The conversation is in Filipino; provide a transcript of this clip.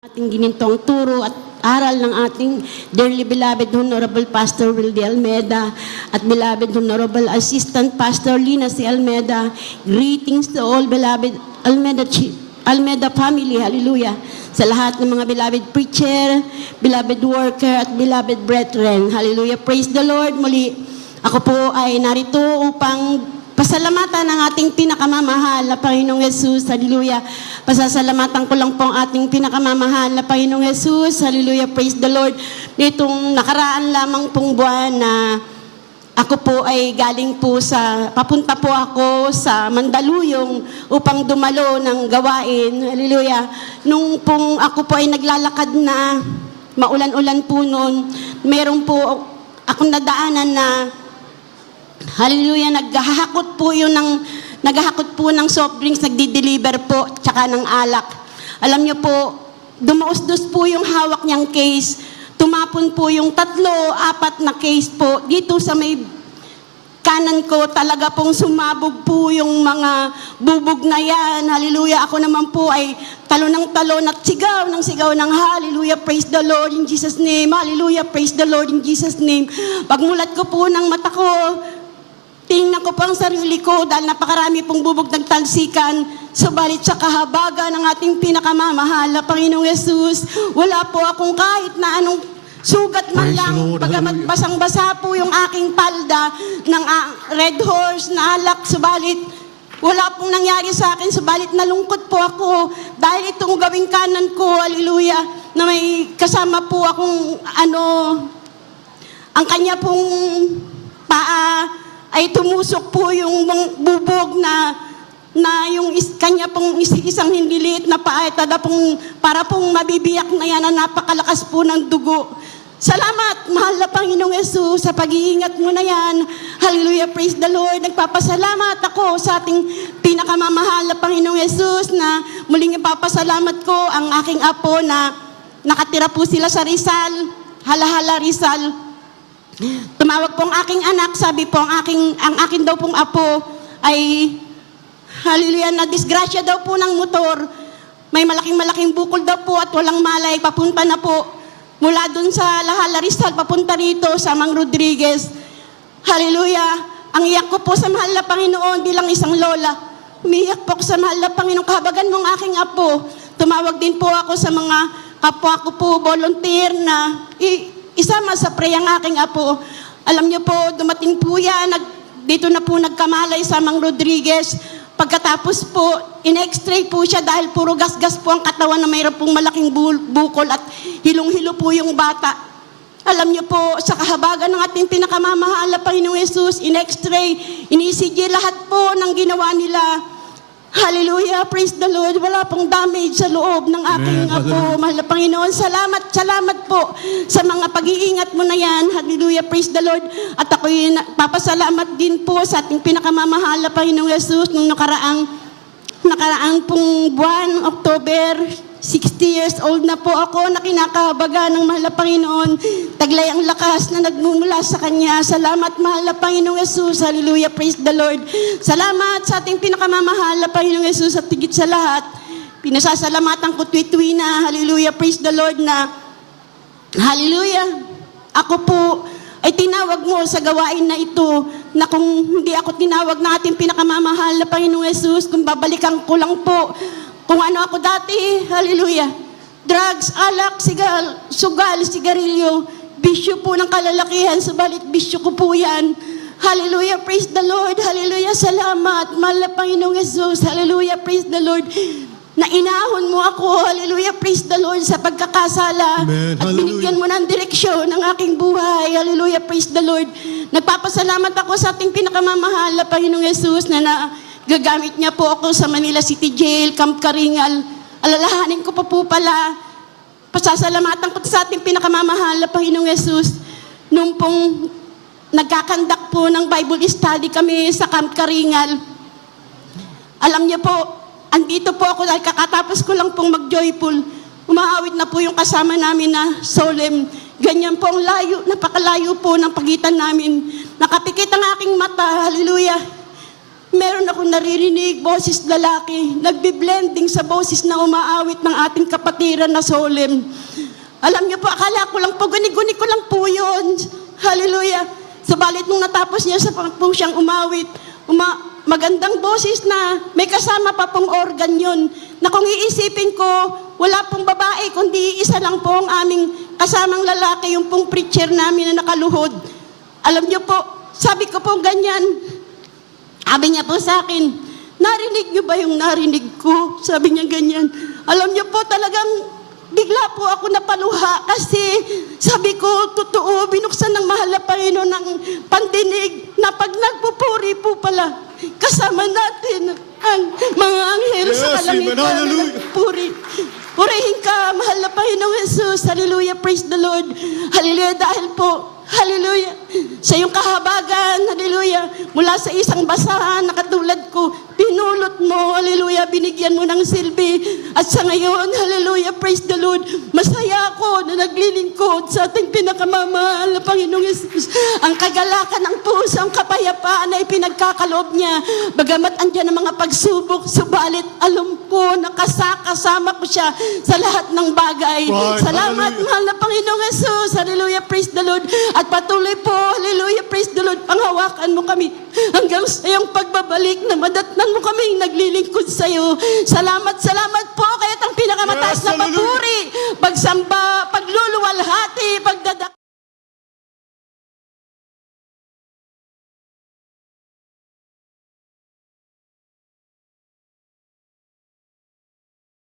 Ating ginintong turo at aral ng ating dearly beloved Honorable Pastor Wildy Almeda at beloved Honorable Assistant Pastor Lina C. Almeda. Greetings to all beloved Almeda family. Hallelujah. Sa lahat ng mga beloved preacher, beloved worker at beloved brethren. Hallelujah. Praise the Lord. Muli, ako po ay narito upang pasalamatan ang ating pinakamamahal na Panginoong Yesus. Hallelujah. Pasasalamatan ko lang po ang ating pinakamamahal na Panginoong Yesus. Hallelujah. Praise the Lord. Nitong nakaraan lamang pong buwan na ako po ay galing po papunta po ako sa Mandaluyong upang dumalo ng gawain. Hallelujah. Nung pong ako po ay naglalakad na, maulan-ulan po noon, meron po akong nadaanan na hallelujah, naghahakot po ng soft drinks, nagdi-deliver po, tsaka ng alak. Alam niyo po, dumausdos po yung hawak niyang case. Tumapon po yung 3-4 na case po. Dito sa may kanan ko, talaga pong sumabog po yung mga bubog na yan. Hallelujah. Ako naman po ay talon ng talon at sigaw ng hallelujah, praise the Lord in Jesus' name. Hallelujah, praise the Lord in Jesus' name. Pagmulat ko po ng mata ko, tingnan ko pang sarili ko dahil napakarami pong bubog nagtalsikan. Subalit sa kahabagan ng ating pinakamamahal na Panginoong Yesus, wala po akong kahit na anong sugat man lang. Bagamat basang-basa po yung aking palda ng Red Horse na alak. Subalit wala pong nangyari sa akin. Subalit nalungkot po ako dahil itong gawing kanan ko, hallelujah, na may kasama po akong ang kanya pong paa ay tumusok po yung bubog na yung kanya pong isang hindi liit na paa ay para pong mabibiyak na yan na napakalakas po ng dugo. Salamat, mahal na Panginoong Yesus, sa pag-iingat mo na yan. Hallelujah, praise the Lord. Nagpapasalamat ako sa ating pinakamamahal na Panginoong Yesus na muling ipapasalamat ko ang aking apo na nakatira po sila sa Rizal, Halahala Rizal. Tumawag po ang aking anak, sabi po ang akin daw pong apo ay hallelujah, na disgrasya daw po ng motor. May malaking bukol daw po at walang malay, papunta na po mula dun sa Lahala Rizal papunta rito sa Mang Rodriguez. Hallelujah. Ang iyak ko po sa mahal na Panginoon bilang isang lola. Umiyak po ako sa mahal na Panginoon, kahabagan mo ang aking apo. Tumawag din po ako sa mga kapwa ko po volunteer na isama sa pray ang aking apo. Alam niyo po, dumating po yan, dito na po nagkamalay sa Mang Rodriguez. Pagkatapos po, in-x-ray po siya dahil puro gas-gas po ang katawan na mayroon pong malaking bukol at hilong-hilo po yung bata. Alam niyo po, sa kahabagan ng ating pinakamamahal na Panginoong Yesus, in-x-ray, in-ECG, lahat po ng ginawa nila. Hallelujah, praise the Lord. Wala pong damage sa loob ng aking apo. Mahal na Panginoon, salamat po sa mga pag-iingat mo na yan. Hallelujah, praise the Lord. At ako'y papasalamat din po sa ating pinakamamahal na Panginoong Yesus nung nakaraang pong buwan, October, 60 years old na po ako na kinakahabaga ng mahal na Panginoon. Taglay ang lakas na nagmumula sa Kanya. Salamat, mahal na Panginoong Yesus. Hallelujah, praise the Lord. Salamat sa ating pinakamamahal na Panginoong Yesus at higit sa lahat. Pinasasalamatan ko tuwi-tuwi na, hallelujah, praise the Lord na, hallelujah, ako po ay tinawag mo sa gawain na ito na kung hindi ako tinawag na ating pinakamamahal na Panginoong Yesus, kung babalikan ko lang po kung ano ako dati, hallelujah, drugs, alak, sugal, sigarilyo, bisyo po ng kalalakihan, subalit bisyo ko po yan. Hallelujah, praise the Lord, hallelujah, salamat, mahal na Panginoong Yesus, hallelujah, praise the Lord, na inahon mo ako, hallelujah, praise the Lord, sa pagkakasala. Amen. At binigyan mo ng direksyon ng aking buhay, hallelujah, praise the Lord. Nagpapasalamat ako sa ating pinakamamahal na Panginoong Yesus na gagamit niya po ako sa Manila City Jail, Camp Karingal. Alalahanin ko pa po pala, pasasalamatan ko sa ating pinakamamahal na Panginoong Yesus. Nung pong nagkakandak po ng Bible study kami sa Camp Karingal, alam niyo po, andito po ako dahil kakatapos ko lang pong mag-joyful. Umaawit na po yung kasama namin na solemn. Ganyan po ang layo, napakalayo po ng pagitan namin. Nakapikit ang aking mata, hallelujah. meron akong naririnig, boses lalaki, nagbi-blending sa boses na umaawit ng ating kapatiran na solemn. Alam niyo po, akala ko lang po, guni-guni ko lang po yun. Hallelujah. Subalit nung natapos niya sa po siyang umawit, magandang boses na may kasama pa pong organ yun, na kung iisipin ko, wala pong babae, kundi isa lang po ang aming kasamang lalaki, yung pong preacher namin na nakaluhod. Alam niyo po, sabi ko po ganyan, sabi niya po sa akin, narinig niyo ba yung narinig ko? Sabi niya ganyan. Alam niyo po, talagang bigla po ako napaluha kasi sabi ko, totoo, binuksan ng mahal na Panginoon ng pandinig na pag nagpupuri po pala, kasama natin ang mga anghel sa kalangitan na nagpupuri. Purihin ka, mahal na Panginoong Jesus. Hallelujah, praise the Lord. Hallelujah, dahil po, hallelujah, sa iyong kahabagan, hallelujah, mula sa isang basahan na katulad ko, pinulot mo, hallelujah, binigyan mo ng silbi. At sa ngayon, hallelujah, praise the Lord, masaya ako na naglilingkod sa ating pinakamamahal na Panginoong Jesus. Ang kagalakan ng puso, ang kapayapaan na ipinagkakaloob niya. Bagamat andyan ang mga pagsubok, subalit alam ko na kasama ko siya sa lahat ng bagay. Right. Salamat, mahal na Panginoong Jesus. Hallelujah, praise the Lord. At patuloy po, hallelujah, praise the Lord, panghawakan mo kami hanggang sa iyong pagbabalik na madatnan mo kami naglilingkod sa iyo. Salamat, salamat po, kaya't ang pinakamataas Yes, na papuri, pagsamba,